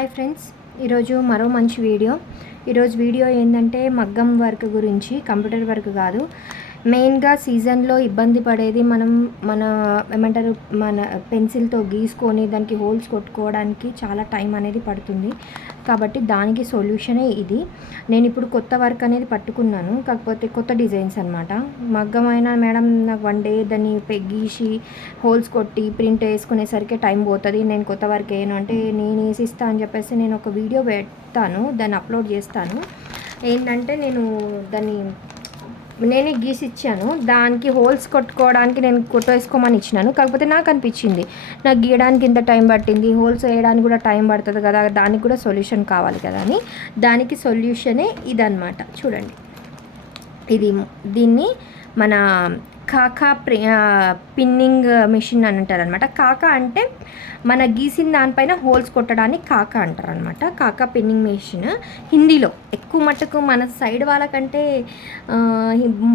Hi friends, ఈరోజు మరో మంచి వీడియో ఏంటంటే మగ్గం వర్క్ గురించి. కంప్యూటర్ వర్క్ కాదు, మెయిన్గా సీజన్లో ఇబ్బంది పడేది మన ఏమంటారు, మన పెన్సిల్తో గీసుకొని దానికి హోల్స్ కొట్టుకోవడానికి చాలా టైం అనేది పడుతుంది. కాబట్టి దానికి సొల్యూషనే ఇది. నేను ఇప్పుడు కొత్త వర్క్ అనేది పట్టుకున్నాను, కాకపోతే కొత్త డిజైన్స్ అనమాట. మగ్గం అయినా మేడం నాకు 1 డే దాన్ని గీసి హోల్స్ కొట్టి ప్రింట్ వేసుకునేసరికి టైం పోతుంది, నేను కొత్త వర్క్ వేయను అంటే నేను వేసిస్తా అని చెప్పేసి నేను ఒక వీడియో పెడతాను, దాన్ని అప్లోడ్ చేస్తాను. ఏంటంటే నేనే గీసి ఇచ్చాను, దానికి హోల్స్ కొట్టుకోవడానికి నేను వేసుకోమని ఇచ్చినాను. కాకపోతే నాకు అనిపించింది నాకు గీయడానికి ఇంత టైం పట్టింది, హోల్స్ వేయడానికి కూడా టైం పడుతుంది కదా, దానికి కూడా సొల్యూషన్ కావాలి కదా అని దానికి సొల్యూషనే ఇదన్నమాట. చూడండి, దీన్ని మన కాకా పిన్నింగ్ మిషన్ అని అంటారనమాట. కాకా అంటే మన గీసిన దానిపైన హోల్స్ కొట్టడానికి కాకా అంటారనమాట. కాకా పిన్నింగ్ మిషన్ హిందీలో ఎక్కువ మట్టుకు మన సైడ్ వాళ్ళకంటే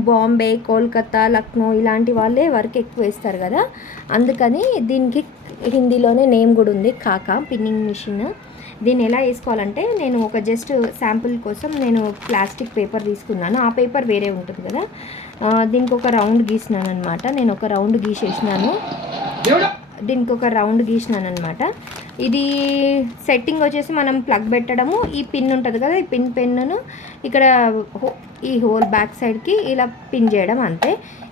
బాంబే, కోల్కతా, లక్నో ఇలాంటి వాళ్ళే వర్క్ ఎక్కువ వేస్తారు కదా, అందుకని దీనికి హిందీలోనే నేమ్ కూడా ఉంది, కాకా పిన్నింగ్ మిషన్. దీన్ని ఎలా వేసుకోవాలంటే, నేను ఒక జస్ట్ శాంపుల్ కోసం నేను ప్లాస్టిక్ పేపర్ తీసుకున్నాను. ఆ పేపర్ వేరే ఉంటుంది కదా, దీనికి ఒక రౌండ్ గీసినాను అనమాట. నేను ఒక రౌండ్ గీసేసినాను, అనమాట. ఇది సెట్టింగ్ వచ్చేసి మనం ప్లగ్ పెట్టడము, ఈ పిన్ ఉంటుంది కదా, ఈ పెన్నును ఇక్కడ ఈ హోల్ బ్యాక్ సైడ్కి ఇలా పిన్ చేయడం అంతే.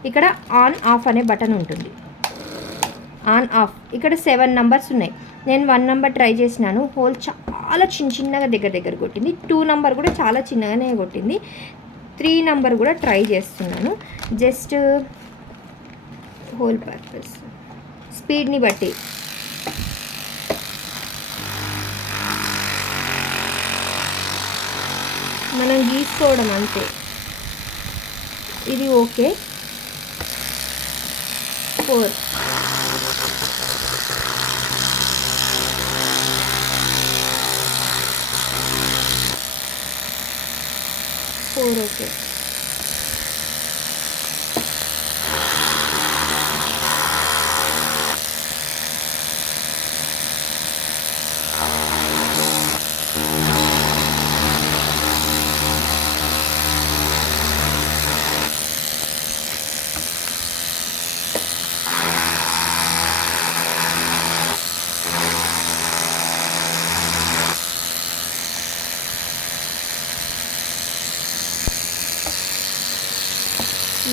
ఇక్కడ ఆన్ ఆఫ్ అనే బటన్ ఉంటుంది, ఆన్ ఆఫ్. ఇక్కడ 7 నంబర్స్ ఉన్నాయి. నేను 1 నెంబర్ ట్రై చేసినాను, హోల్ చాలా చిన్నగా దగ్గర కొట్టింది. 2 నెంబర్ కూడా చాలా చిన్నగానే కొట్టింది. 3 నెంబర్ కూడా ట్రై చేస్తున్నాను, జస్ట్ హోల్ పర్పస్ స్పీడ్ని బట్టి. మనం గీసుకోవడం అంతే. ఇది ఓకే. 4 ఓకే.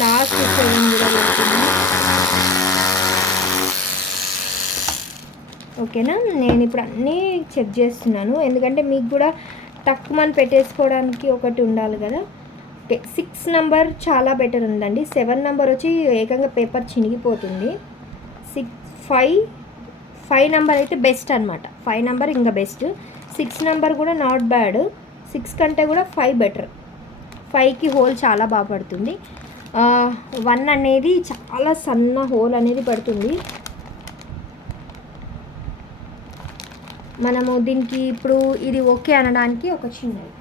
లాస్ట్ 7 కూడా పెడుతుంది. ఓకేనా, నేను ఇప్పుడు అన్నీ చెక్ చేస్తున్నాను, ఎందుకంటే మీకు కూడా తక్కువని పెట్టేసుకోవడానికి ఒకటి ఉండాలి కదా. ఓకే, 6 నెంబర్ చాలా బెటర్ ఉందండి. 7 నెంబర్ వచ్చి ఏకంగా పేపర్ చినిగిపోతుంది. 5 నెంబర్ అయితే బెస్ట్ అనమాట. 5 నెంబర్ ఇంకా బెస్ట్. 6 నెంబర్ కూడా నాట్ బ్యాడ్. 6 కంటే కూడా 5 బెటర్. 5కి హోల్ చాలా బాగా పడుతుంది. 1 అనేది చాలా సన్న హోల్ అనేది పడుతుంది. మనము దీనికి ఇప్పుడు ఇది ఓకే అనడానికి ఒక చిన్నది,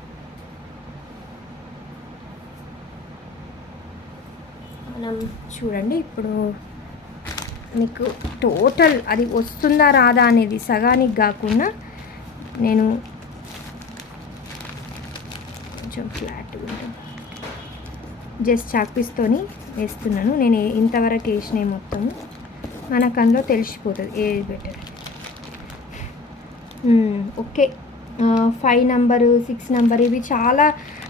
మనం చూడండి. ఇప్పుడు మీకు టోటల్ అది వస్తుందా రాదా అనేది సగానికి కాకుండా నేను కొంచెం ఫ్లాట్గా ఉంటుంది, జస్ట్ చాక్పీస్తోని వేస్తున్నాను. నేను ఇంతవరకు వేసినాయి మొత్తము, మనకు అందులో తెలిసిపోతుంది ఏది బెటర్. ఓకే, 5 నెంబరు, 6 నెంబర్ ఇవి చాలా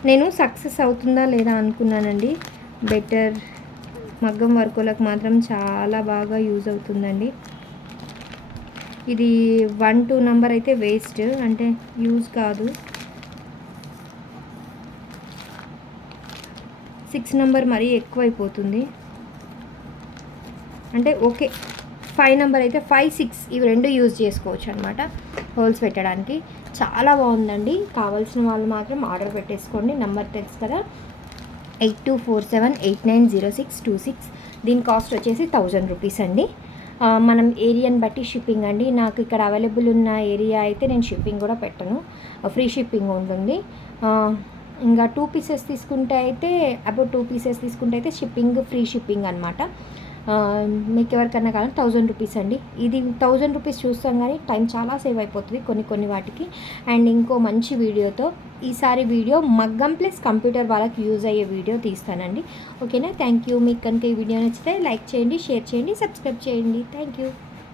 నేను సక్సెస్ అవుతుందా లేదా అనుకున్నానండి. బెటర్, మగ్గం వర్కులకు మాత్రం చాలా బాగా యూజ్ అవుతుందండి. ఇది 1, 2 నెంబర్ అయితే వేస్ట్, అంటే యూజ్ కాదు. 6 నెంబర్ మరీ ఎక్కువైపోతుంది, అంటే ఓకే. 5 నెంబర్ అయితే 5, 6 ఇవి 2 యూజ్ చేసుకోవచ్చు అనమాట హోల్స్ పెట్టడానికి. చాలా బాగుందండి. కావాల్సిన వాళ్ళు మాత్రం ఆర్డర్ పెట్టేసుకోండి. నెంబర్ తెలుసు కదా, 8247890626. దీని కాస్ట్ వచ్చేసి 1000 రూపీస్ అండి. మనం ఏరియాని బట్టి షిప్పింగ్ అండి. నాకు ఇక్కడ అవైలబుల్ ఉన్న ఏరియా అయితే నేను షిప్పింగ్ కూడా పెట్టను, ఫ్రీ షిప్పింగ్ ఉంటుంది. ఇంకా 2 పీసెస్ తీసుకుంటే అయితే షిప్పింగ్ ఫ్రీ షిప్పింగ్ అనమాట. మీకు ఎవరికన్నా కావాలి 1000 రూపీస్ అండి. ఇది 1000 రూపీస్ చూస్తాం కానీ టైం చాలా సేవ్ అయిపోతుంది కొన్ని వాటికి. అండ్ ఇంకో మంచి వీడియోతో ఈసారి వీడియో మగ్గం ప్లస్ కంప్యూటర్ వాళ్ళకి యూజ్ అయ్యే వీడియో తీస్తానండి. ఓకేనా? Thank you. మీకు కనుక ఈ వీడియో నచ్చితే లైక్ చేయండి, షేర్ చేయండి, సబ్స్క్రైబ్ చేయండి. Thank you.